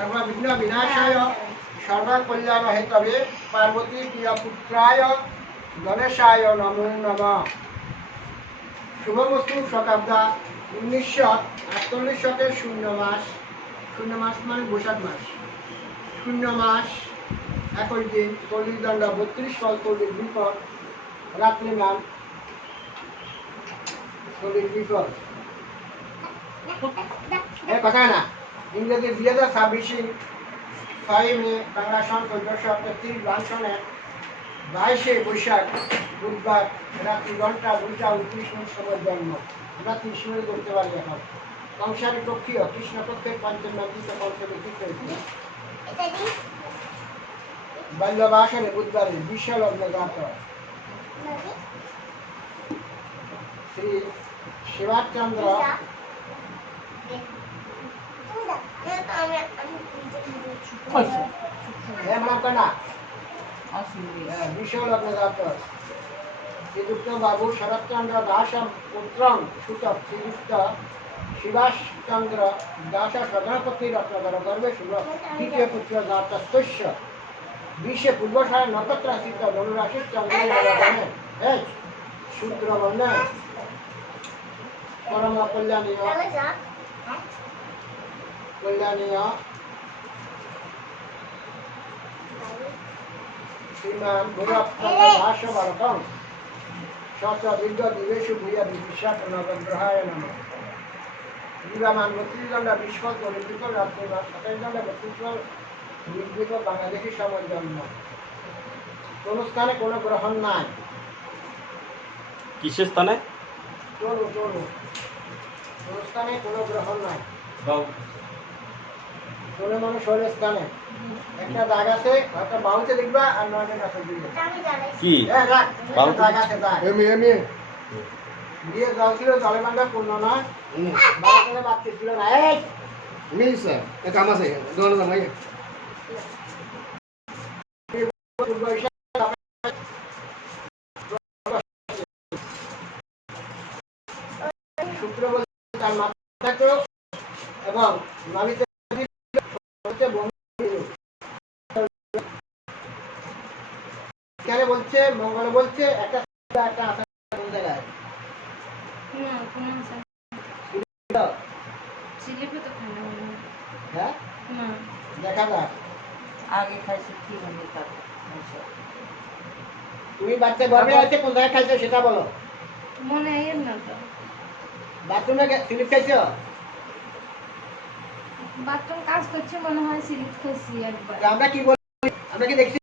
সর্ববিঘ্ন বিনাশায় সর্বকল্যাণ হেতবে পার্বতী প্রিয়পুত্রায় গণেশায় নমো নমঃ। শুভবস্তু শতাব্দা 1948 শকের শূন্য মাস মানে বৈশাখ মাস, শূন্য মাস 21 দিন, 40 দণ্ড 32 ফল 40 বিপদ, রাত্রি নাম 40 বিপদ। কথা না, ইংরেজি 2026 6 মে, বাংলা সন 1433, বাংলা সনের 22 বৈশাখ বুধবার রাত্রি 2:29 সময় জন্ম। আমরা 30 মিনিট করতে পারি এখন। সংসারে পক্ষীয় কৃষ্ণপক্ষের পঞ্চম নদীতে পঞ্চমী হয়েছিল। বাল্যবাসনে বুধবারে বিশ্বলগ্ন জাত শ্রী শিবাচন্দ্র বিশ্বলগ্ন জাত শ্রীযুক্ত বাবু শরৎচন্দ্র দাস পুত্র সুতক শ্রীযুক্ত শিবাশচন্দ্র দাস সদনপতি রত্নধর গর্ভে শুভ তৃতীয় পুত্র জাতস্য 20 পূর্বসায় নক্ষত্রাশ্রিত ধনুরাশির চন্দ্র সূত্র বর্ণে পরম কল্যাণীয় শ্রীমান ভৈরবচন্দ্র দাস ভারতম সচ দীর্ঘ দিবেশু ভূয়া বিশাখ নবগ্রহায় নমঃ। বিবামান 32 দণ্ড 20 ফল 40 বিপদ, রাত্রি 27 দণ্ড 32 ফল নির্বিঘ্ন, বাংলাদেশি সময় জন্ম। কোন স্থানে কোনো গ্রহণ নাই। কিসের স্থানে? কোন স্থানে কোনো গ্রহণ নাই। কোন মানুষ হলে স্থানে একটা দাগ আছে, হয়তো বাউতে দেখবা আর নয়টা কাছে দিবে। কি দাগ আছে, দাগ দিয়ে জল ছিল, জলে বান্ধা পূর্ণ নয়, বাড়ি বাচ্চা ছিল না। কাম আছে শুক্র বলছে তার মাথা এবং নাভিতে বলছে মঙ্গল বলছে একটা জায়গায় দেখা যাক আগে খাইছে কি মানে তার তুমি বাচ্চা গর্ভে আছে, কোন জায়গায় খাইছো সেটা বলো। মনে হয় না তো বাথরুমে স্লিপ খাইছো? বাথরুম কাজ করছে মনে হয়, সিরিজ খাইছি একবার। আমরা কি বলি, আমরা কি দেখছি?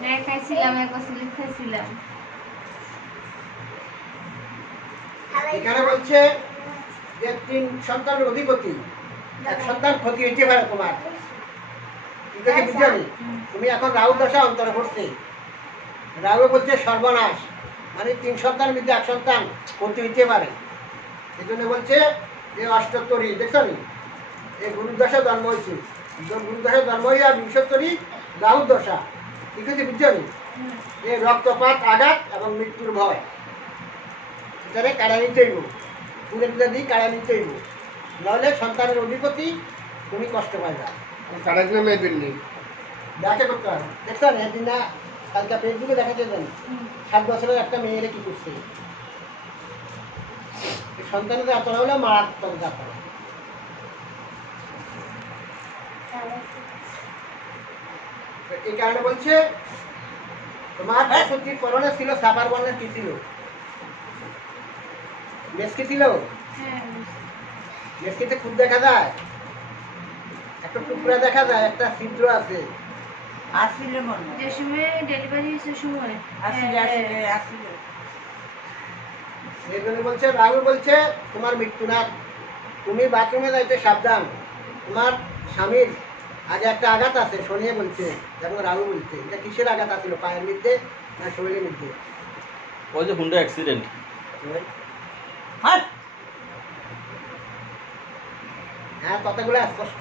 হ্যাঁ খাইছিলাম, একবার সিরিজ খাইছিলাম। এখানে বলছে যে 3 সন্তানের অধিপতি, এক সন্তান ক্ষতি হইতে পারে তোমার, ঠিক আছে বুঝলি? তুমি এখন রাহু দশা অন্তরে পড়ছে, রাহু বলছে সর্বনাশ, মানে 3 সন্তানের মধ্যে এক সন্তান ক্ষতি হইতে পারে। এই জন্য বলছে যে অষ্টোত্তরী, দেখছো নি এই গুরুদশা জন্ম হয়েছে, গুরুদশা জন্ম হইয়া বিংশোত্তরী রাহু দশা, ঠিক আছে বুঝলি? এই রক্তপাত, আঘাত এবং মৃত্যুর ভয়, এটারে কাড়া নিতে হইব, পুরে পুজো দিয়ে কাড়া নিতে হইব, নাহলে সন্তানের অধিপতি তুমি কষ্ট পাইবা। কাটা দিলে মেয়েদের নেই ব্যাকে করতে হবে, দেখছো না একদিন না কালকে ফেসবুকে দেখাতে দেন 7 বছরের একটা মেয়েরে কি করছে, সন্তানের যাত্রা হলে মারাত্মক যাত্রা। এই কারণে বলছে তোমার সত্যি করোনা ছিল, সাপার বর্ণের কি ছিল, মেসকি ছিল, মেসকিতে খুব দেখা যায়, একটা টুকরা দেখা যায়, একটা ছিদ্র আছে। আসলে মনে হয় যে সময় ডেলিভারি হয়েছে সময় আসলে এই জন্য বলছে রাহু বলছে তোমার মৃত্যু না, তুমি বাথরুমে যাইতে সাবধান, তোমার স্বামীর আগে একটা আঘাত আছে, শনিয়ে বলছে, যেমন রাহু বলছে। এটা কিসের আঘাত আছিল, পায়ের মধ্যে না শরীরের মধ্যে? ওই যে হুন্ডা অ্যাক্সিডেন্ট। হ্যাঁ, কথাগুলো স্পষ্ট।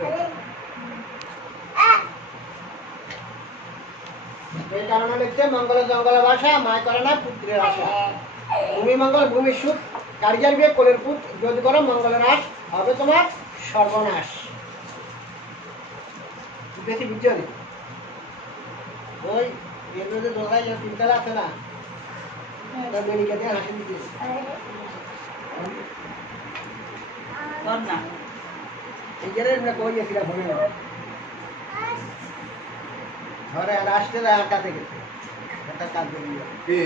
এই কারণে লিখছে মঙ্গল জঙ্গল ভাষা, মায় করে না পুত্রের আশা। ভূমি মঙ্গল ভূমি সুখ, কারিগর বিয়ে কোলের পুত, যদি করো মঙ্গলের আশ, হবে তোমার সর্বনাশ। বেশি বুঝছো নি ওই এগুলো যে দোকায় যে তিনতলা আছে না তার বেরিকে দিয়ে হাসি দিতে কর না এই যে আমরা কই গেছিলাম ফোনে ঘরে আর আসতে না আর কাছে গেছে একটা কাজ করে নিয়ে কি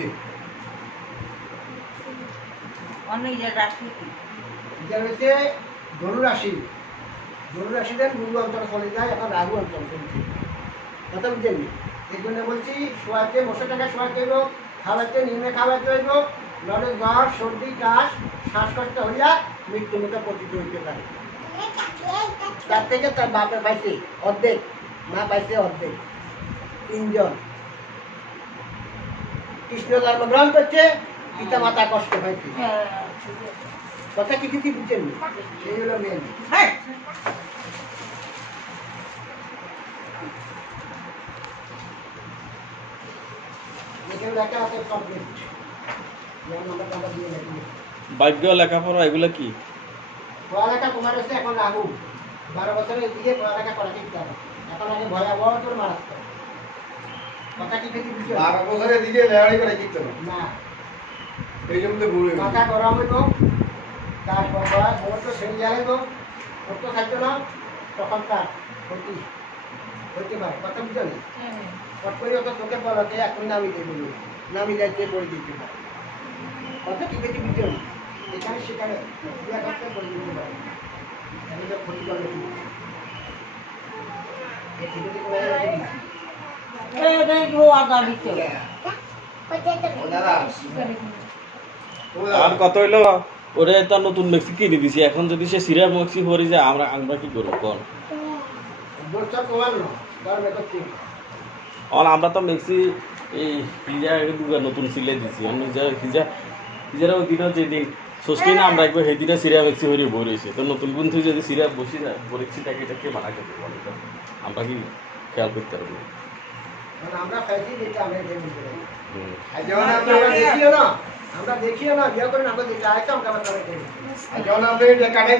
অন্য যে রাশি কি এটা হচ্ছে গরু রাশি গুরু অন্তর চলে যায় এখন রাহু অন্তর চলছে কথা বুঝলেন এই জন্য বলছি শোয়াতে বসে টাকা শোয়াতে হইব খাওয়াতে নিমে খাওয়াতে হইব নলে জ্বর সর্দি কাশ শ্বাসকষ্ট হইয়া মৃত্যু মুখে পতিত হইতে পারে তার থেকে তার বাপে পাইছে অর্ধেক মা পাইছে অর্ধেক 3 জন কৃষ্ণ জন্মগ্রহণ করছে পিতা মাতা কষ্ট পাইছে কথা কি কিছু বুঝছেন এই হলো মেন হ্যাঁ এখানে লেখা আছে কমপ্লিট যেমন আমরা টাকা দিয়ে রাখি ভাগ্য লেখাপড়া এগুলো কি? পড়ালেখা তোমার হচ্ছে এখন রাহু 12 বছরের দিকে পড়ালেখা করা ঠিক হবে এখন আগে ভয়াবহ তোর মারাত্মক কথা কি কিছু বুঝছো 12 বছরের দিকে লেখাড়ি করে কিনতে না না এই জন্য তো ভুল মাথা গরম হইব তারপর ভোর তো সেরে যাইব ভোর তো থাকতো না তখন তার ক্ষতি হইতে পারে কথা বুঝছো না পট করে তো তোকে বলতে এখন নামি দিয়ে বলুন নামি যাইতে বই দিতে পারে কথা কি কিছু বুঝছো না এখানে সেখানে ক্রিয়া করতে বই দিতে পারে আমি তো ক্ষতি করবে কি এই ঠিকই করে রাখি এই গো আগা দিতে দাদা আর কত হইলো ওরে তো নতুন মেক্সি কিনে দিছি এখন যদি সে সিরিয়া মেক্সি পরে যায় আমরা কি করব কোন বলছো তোমার না তার মেকো ঠিক আমরা তো মেক্সি এই হিজা দুগা নতুন সিলে দিছি অন্য হিজার ওই দিনও যেদিন ষষ্ঠী না আমরা একবার সেদিনে সিরিয়া মেক্সি হয়ে বই রয়েছে তো নতুন বন্ধু যদি সিরিয়া বসি যায় পরীক্ষিটাকে এটাকে মানা করতে বলে তো আমরা কি খেয়াল করতে পারবো আমরা খাইছি যেটা আমরা এটা বুঝতে পারি যেমন আমরা দেখিও না বিয়ে করে না আমরা দেখি আইতাম আমরা যখন আপনি এটা কাটাই